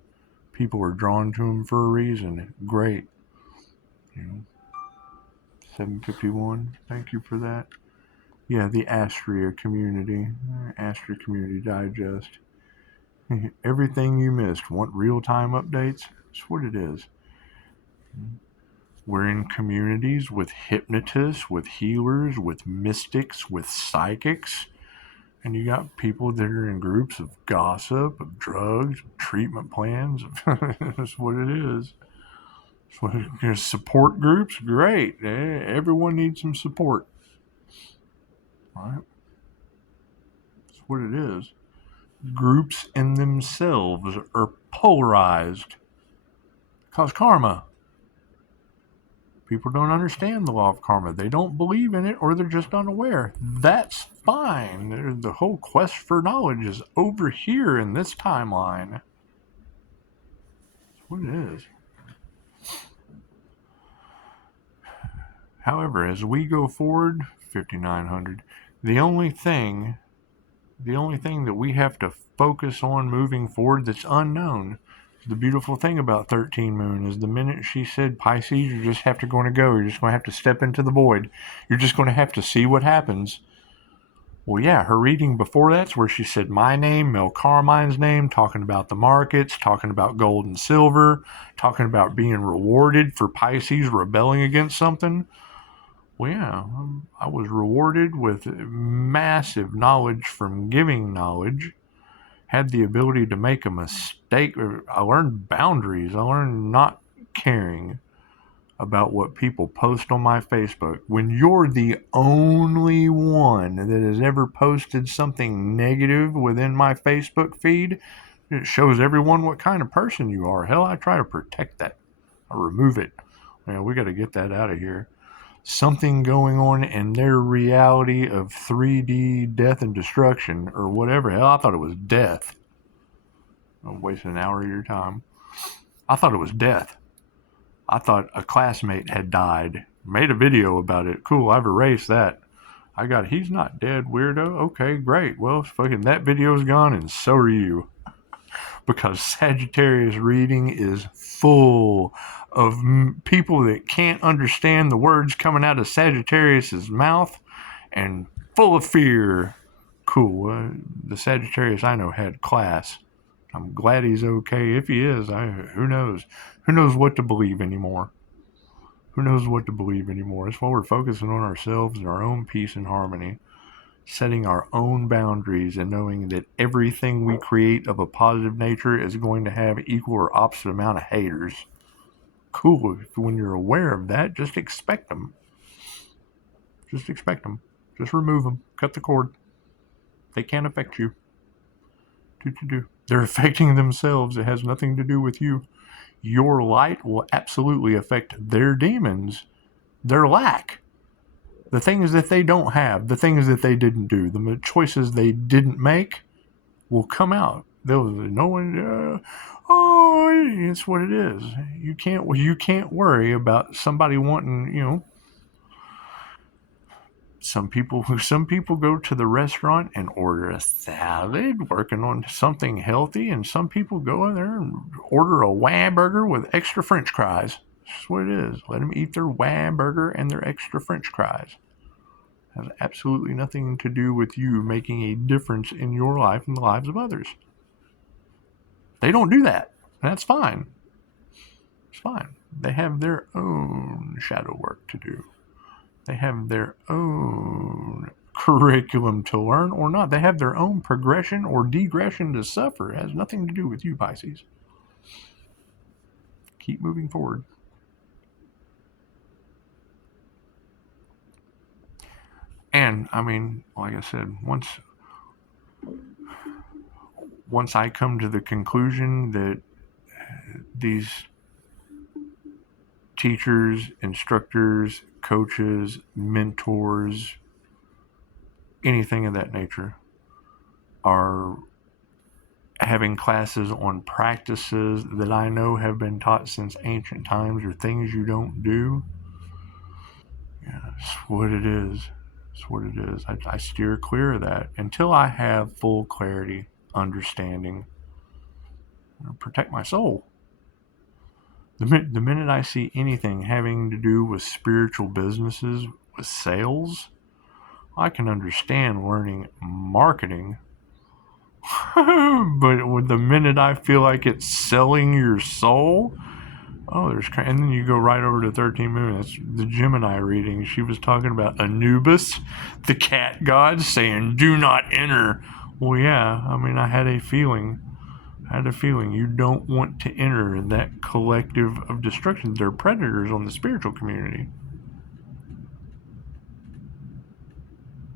People are drawn to them for a reason. Great. You know, 751. Thank you for that. Yeah, the Astria community. Astria Community Digest. Everything you missed. Want real-time updates? That's what it is. We're in communities with hypnotists, with healers, with mystics, with psychics. And you got people that are in groups of gossip, of drugs, of treatment plans. That's what it is. There's support groups. Great. Everyone needs some support. All right. That's what it is. Groups in themselves are polarized. Cause karma. People don't understand the law of karma. They don't believe in it, or they're just unaware. That's fine. The whole quest for knowledge is over here in this timeline. That's what it is. However, as we go forward, 5900, the only thing that we have to focus on moving forward that's unknown, the beautiful thing about 13 Moon is the minute she said, Pisces, you're just have to go. You're just going to have to step into the void. You're just going to have to see what happens. Well, yeah, her reading before that's where she said my name, Mel Carmine's name, talking about the markets, talking about gold and silver, talking about being rewarded for Pisces rebelling against something. Well, yeah, I was rewarded with massive knowledge from giving knowledge. had the ability to make a mistake. I learned boundaries. I learned not caring about what people post on my Facebook. When you're the only one that has ever posted something negative within my Facebook feed, it shows everyone what kind of person you are. Hell, I try to protect that. I remove it. Man, we got to get that out of here. Something going on in their reality of 3D death and destruction or whatever. Hell, I thought it was death. I'm wasting an hour of your time. I thought it was death. I thought a classmate had died. Made a video about it. Cool, I've erased that. He's not dead, weirdo. Okay, great. Well, fucking that video's gone and so are you. Because Sagittarius reading is full of people that can't understand the words coming out of Sagittarius's mouth and full of fear. Cool. The Sagittarius I know had class. I'm glad he's okay. If he is, who knows? Who knows what to believe anymore? Who knows what to believe anymore? That's why we're focusing on ourselves and our own peace and harmony. Setting our own boundaries and knowing that everything we create of a positive nature is going to have equal or opposite amount of haters. Cool. When you're aware of that, just expect them. Just expect them. Just remove them. Cut the cord. They can't affect you. They're affecting themselves. It has nothing to do with you. Your light will absolutely affect their demons, their lack. The things that they don't have, the things that they didn't do, the choices they didn't make will come out. It's what it is. You can't worry about somebody wanting, some people go to the restaurant and order a salad, working on something healthy, and some people go in there and order a wham burger with extra French fries. That's what it is. Let them eat their wham burger and their extra French fries. It has absolutely nothing to do with you making a difference in your life and the lives of others. They don't do that. And that's fine. It's fine. They have their own shadow work to do. They have their own curriculum to learn or not. They have their own progression or degression to suffer. It has nothing to do with you, Pisces. Keep moving forward. And, like I said, once I come to the conclusion that these teachers, instructors, coaches, mentors, anything of that nature are having classes on practices that I know have been taught since ancient times or things you don't do. Yeah, it's what it is. It's what it is. I steer clear of that until I have full clarity, understanding, protect my soul. The minute I see anything having to do with spiritual businesses, with sales, I can understand learning marketing. But with the minute I feel like it's selling your soul, and then you go right over to 13 Moon. That's the Gemini reading. She was talking about Anubis, the cat god, saying, "Do not enter." Well, yeah, I had a feeling you don't want to enter that collective of destruction. They're predators on the spiritual community.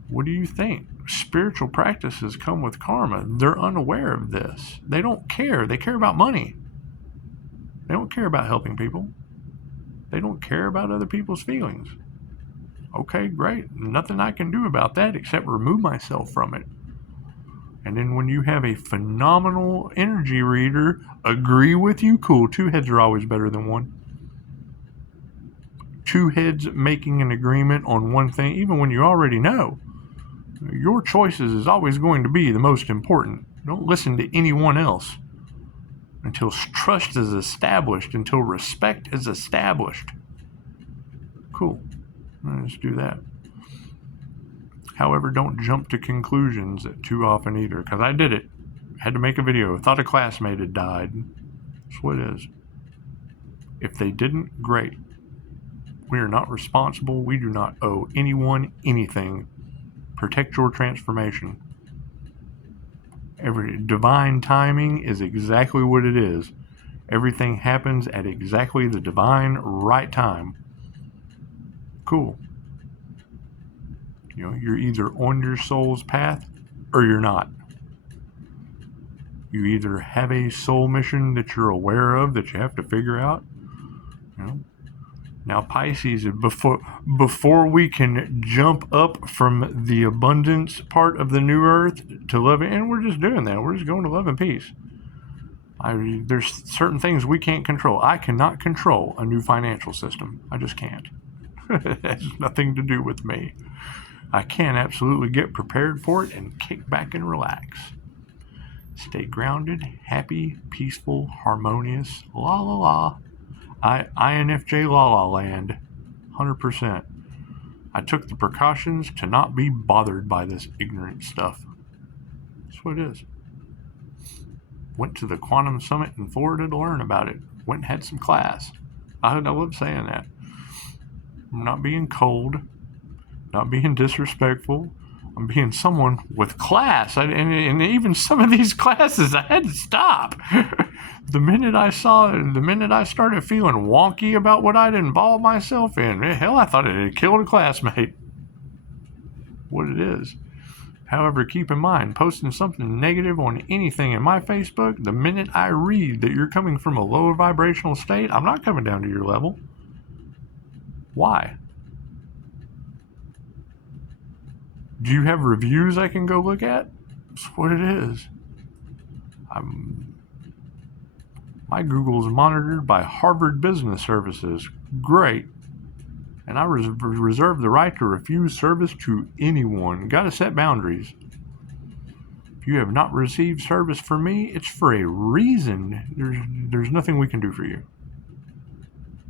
What do you think? Spiritual practices come with karma. They're unaware of this. They don't care. They care about money. They don't care about helping people. They don't care about other people's feelings. Okay, great. Nothing I can do about that except remove myself from it. And then when you have a phenomenal energy reader agree with you, cool. 2 heads are always better than 1. 2 heads making an agreement on one thing, even when you already know. Your choices is always going to be the most important. Don't listen to anyone else until trust is established, until respect is established. Cool. Let's do that. However, don't jump to conclusions too often either, because I did it. Had to make a video. Thought a classmate had died. That's what it is. If they didn't, great. We are not responsible. We do not owe anyone anything. Protect your transformation. Every divine timing is exactly what it is. Everything happens at exactly the divine right time. Cool. You're either on your soul's path or you're not. You either have a soul mission that you're aware of that you have to figure out. Now, Pisces, before we can jump up from the abundance part of the new earth to love, and we're just doing that. We're just going to love and peace. There's certain things we can't control. I cannot control a new financial system. I just can't. It has nothing to do with me. I can absolutely get prepared for it and kick back and relax. Stay grounded, happy, peaceful, harmonious, la la la. INFJ la la land, 100%. I took the precautions to not be bothered by this ignorant stuff. That's what it is. Went to the Quantum Summit in Florida to learn about it. Went and had some class. I love saying that. I'm not being cold, not being disrespectful. I'm being someone with class. And even some of these classes, I had to stop. The minute I started feeling wonky about what I'd involved myself in, hell, I thought it had killed a classmate. What it is. However, keep in mind, posting something negative on anything in my Facebook, the minute I read that you're coming from a lower vibrational state, I'm not coming down to your level. Why? Do you have reviews I can go look at? That's what it is. My Google is monitored by Harvard Business Services. Great. And I reserve the right to refuse service to anyone. Got to set boundaries. If you have not received service from me, it's for a reason. There's nothing we can do for you.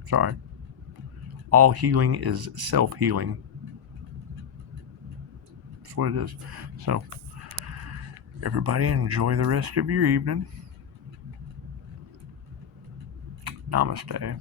Sorry. All healing is self-healing. That's what it is. So, everybody enjoy the rest of your evening. Namaste.